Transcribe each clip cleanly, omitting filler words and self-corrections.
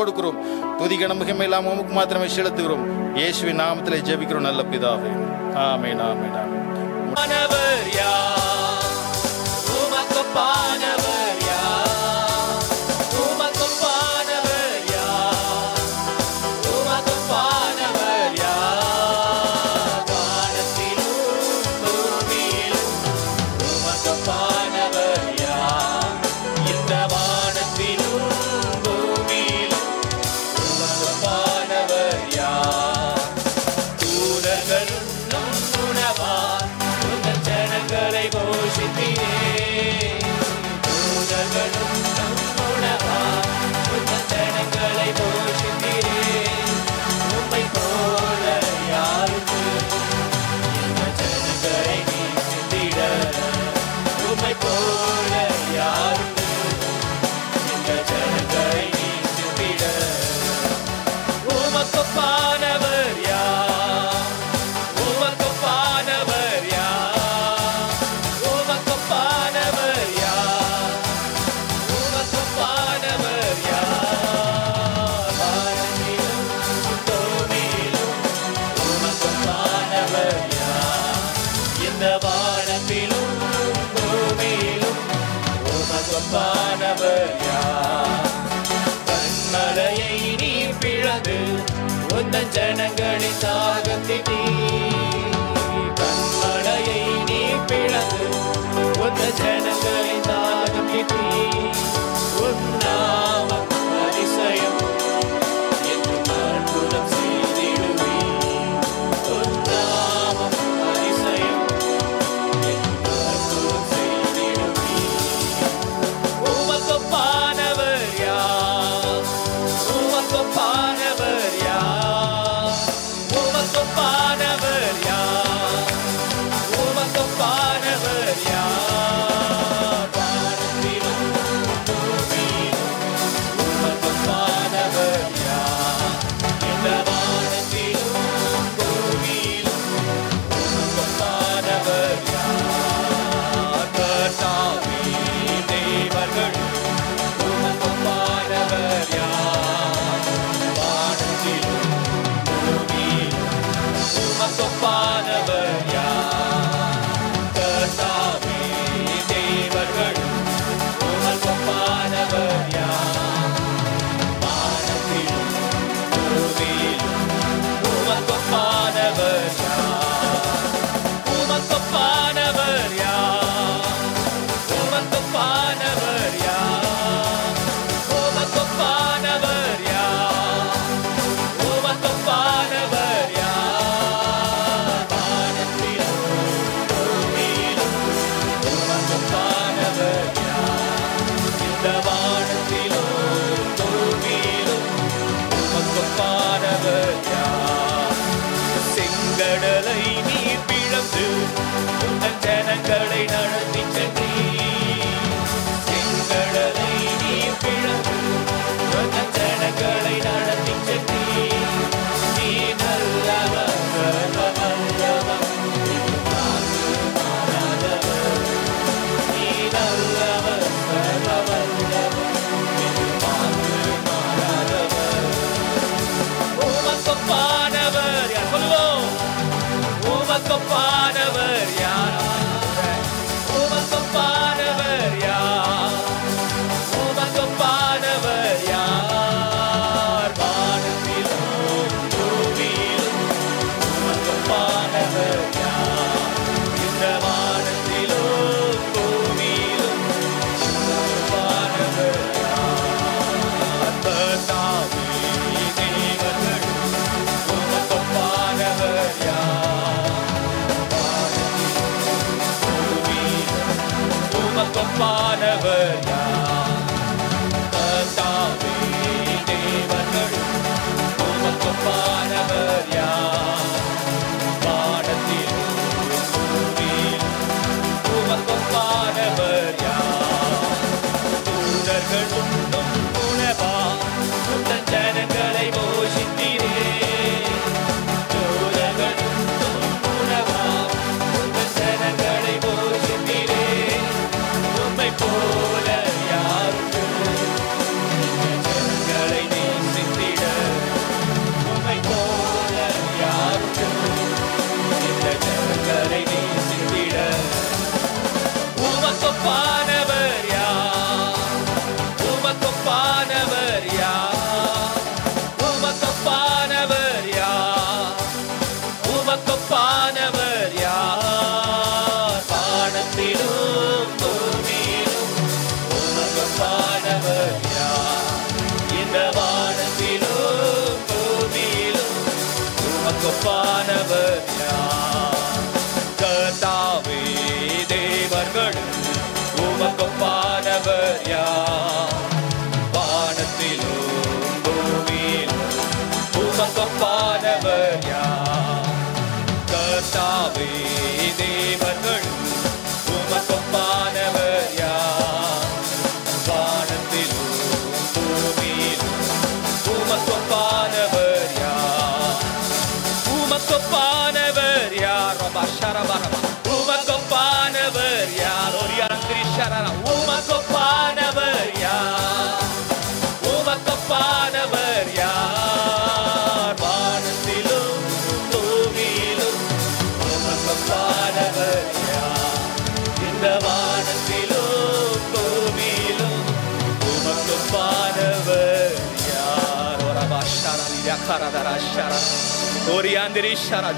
கொடுக்கிறோம். துதிகன மிகமெல்லாம் உமக்கு மாத்திரமே செலுத்துகிறோம். இயேசுவின் நாமத்திலே ஜெபிக்கிறோம் நல்ல பிதாவே. ஆமென், ஆமென், ஆமென். தூதர்களும் உணவா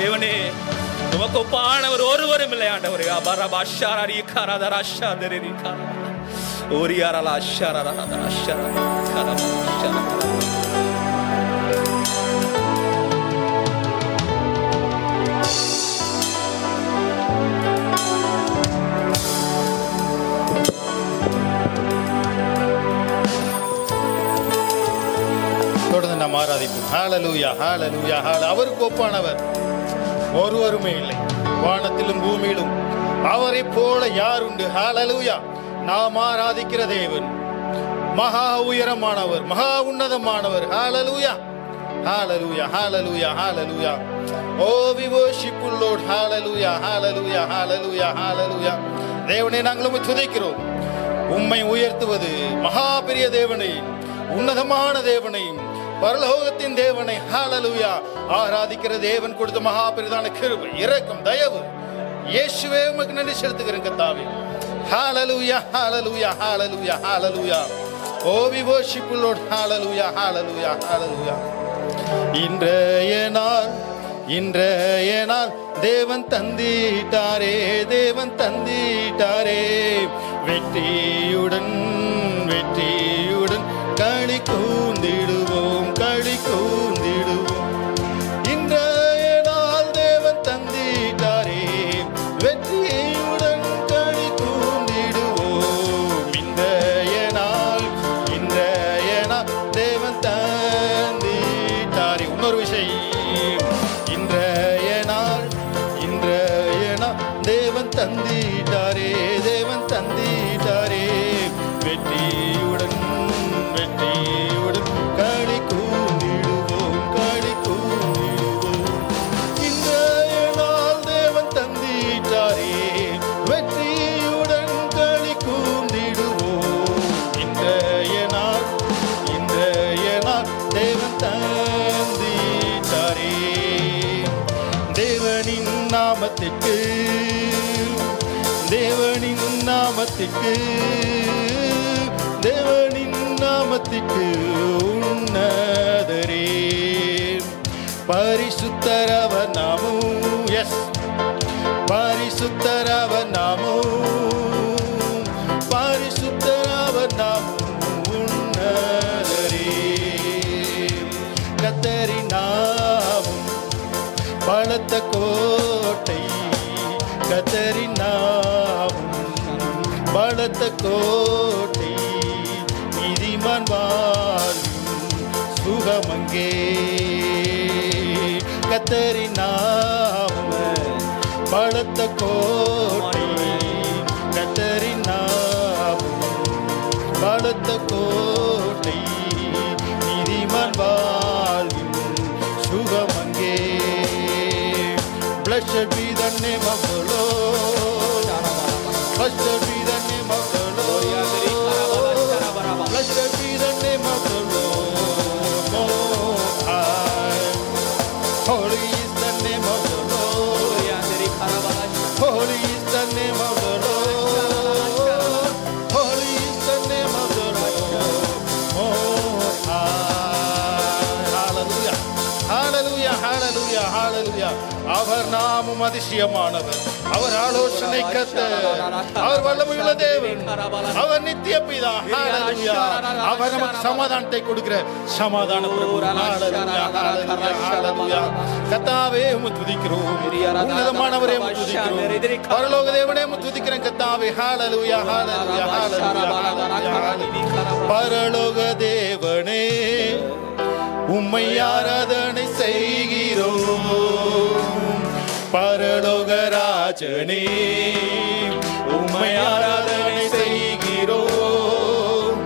தேவனே உமக்கு ஒப்பானவர் ஒருவரும் இல்லை ஆண்டவரே. தொடர்ந்து நாம் ஆராதிப்போம். ஹல்லேலூயா, ஹல்லேலூயா, அவருக்கு ஒப்பானவர் ஒருவருமே இல்லை, வானத்திலும் பூமியிலும் அவரை போல யார் உண்டு? ஹல்லேலூயா. நாம் ஆராதிக்கிற தேவன் மகா உயரமானவர், மகா உன்னதமானவர். ஹல்லேலூயா, ஹல்லேலூயா, ஹல்லேலூயா, ஹல்லேலூயா. Oh, we worship you, Lord. Hallelujah, hallelujah, hallelujah, hallelujah. தேவனே, நாங்கள் உம்மை துதிக்கிறோம். உம்மை உயர்த்துவது மகா பெரிய தேவனை, உன்னதமான தேவனை, பரலோகத்தின் தேவனை. ஹல்லேலூயா. ஆராதிக்கிற தேவன் கொடுத்த மகா பெரிதான கிருபை, இரக்கம், தயவு. இயேசுவே, உமக்கு நன்றி செலுத்துகிறேன் கர்த்தாவே. ஹல்லேலூயா, ஹல்லேலூயா, ஹல்லேலூயா, ஹல்லேலூயா. Oh, we worship you, Lord. Hallelujah, hallelujah, hallelujah. இன்றைய நாள் தேவன் தந்திட்டாரே, தேவன் தந்திட்டாரே. வெற்றியுடன் களி கூர்ந்திடுவோம், களி கூர்ந்திடுவோம். இன்றைய நாள் தேவன் தந்திட்டாரே, வெற்றியுடன் களி கூர்ந்திடுவோம். இன்றைய நாள் தேவன் தந்திட்டாரே. இன்னொரு விஷயம், இன்றைய நாள் தேவன் தந்திட்டாரே, தேவன் தந்திட்டாரே. வெற்றியுடன் களி கூர்ந்திடுவோம், களி கூர்ந்திடுவோம். இன்றைய நாள் தேவன் தந்திட்டாரே, வெற்றியுடன் களி கூர்ந்திடுவோம். இன்றைய நாள் தேவன் தந்திட்டாரே. தேவனின் நாமத்திற்கு உன்னதரே. பரிசுத்தரவர் நாமம், எஸ், பரிசுத்தரவர் நாமம், பரிசுத்தரவர் நாமம் உன்னதரே. கர்த்தரின் நாமம் பலத்த கோட்டை, கர்த்தரின் நாமம் பலத்த கோட்டை. நீதிமான் வாழும் சுகமங்கே. கர்த்தரின் நாமம் பலத்த கோட்டை, கர்த்தரின் நாமம் பலத்த கோட்டை. நீதிமான் வாழும் சுகமங்கே. Blessed be the name of the Lord. Blessed be the name of the Lord. Blessed be the name of the Lord Most High. Holy is the name of the Lord. Holy is the name of the Lord. Holy is the name of the Lord Most High. Hallelujah, hallelujah, hallelujah, hallelujah. அவர் நாமம் அதிசயமானவர், அவர் ஆலோசனை கர்த்தர், அவர் வல்லமையுள்ள தேவன், அவர் நித்திய பிதா. ஹல்லேலூயா. அவர் நமக்கு சமாதானத்தை கொடுக்கிற சமாதான பிரபு. ஹல்லேலூயா, ஹல்லேலூயா, ஹல்லேலூயா. கர்த்தாவே, உம்மை துதிக்கிறோம். உன்னதமானவரே, உம்மை துதிக்கிறோம். பரலோக தேவனே, உம்மை துதிக்கிறேன் கர்த்தாவே. ஹல்லேலூயா, ஹல்லேலூயா, ஹல்லேலூயா. பரலோக தேவனே, உம்மை ஆராதனை செய்கிறோம். பரலோக ராஜனே, உம்மை ஆராதனை செய்கிறோம்.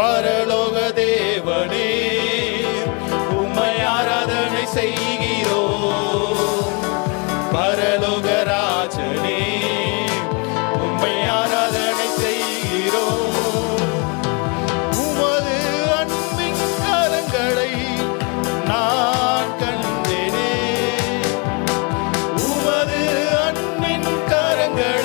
பரலோக தேவனே, உம்மை ஆராதனை செய்கிறோம். பரலோக ராஜனே, உம்மை ஆராதனை செய்கிறோம். உமது அன்பின் கரங்களை நான் கண்டேனே, உமது அன்பின் கரங்களை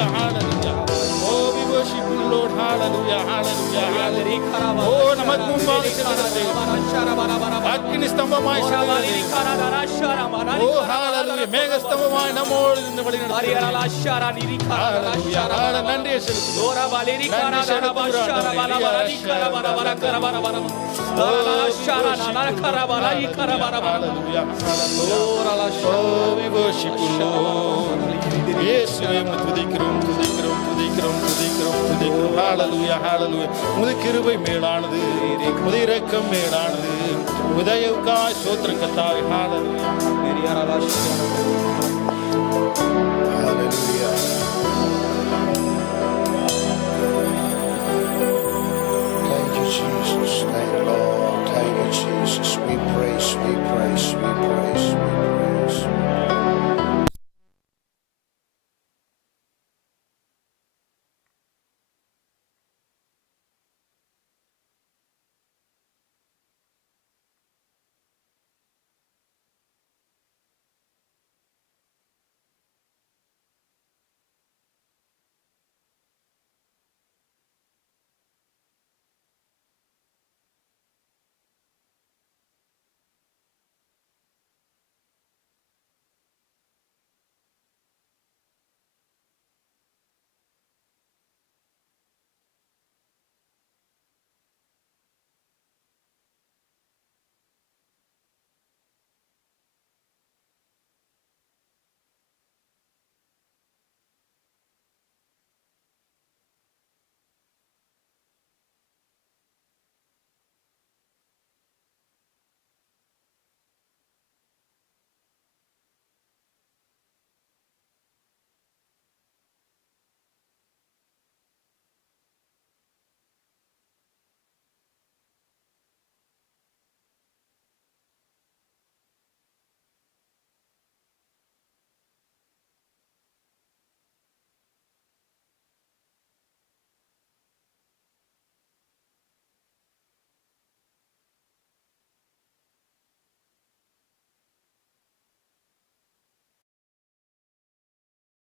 hallelujah, hallelujah. Oh, we worship you, Lord. Hallelujah, hallelujah, hallelujah. Oh, நமக்கு முன்பாக செல்கிறது அக்கினி ஸ்தம்பமாய் செல்கிறது. Oh, hallelujah. மேக ஸ்தம்பமாய் நம்மோடு இருந்து வழி நடத்துகிறது. Hallelujah. நன்றியை செலுத்துகிறோம். We worship you, Lord. இயேசுவே துதிக்கிறோம் துதிக்கிறோம் துதிக்கிறோம் துதிக்கிறோம் துதிக்கிறோம். ஹalleluya ஹalleluya. உம்முடைய கிருபை மேலானது, உம்முடைய இரக்கம் மேலானது. உதயவுக்காய் ஸ்தோத்திரம் கர்த்தாவே. ஹalleluya.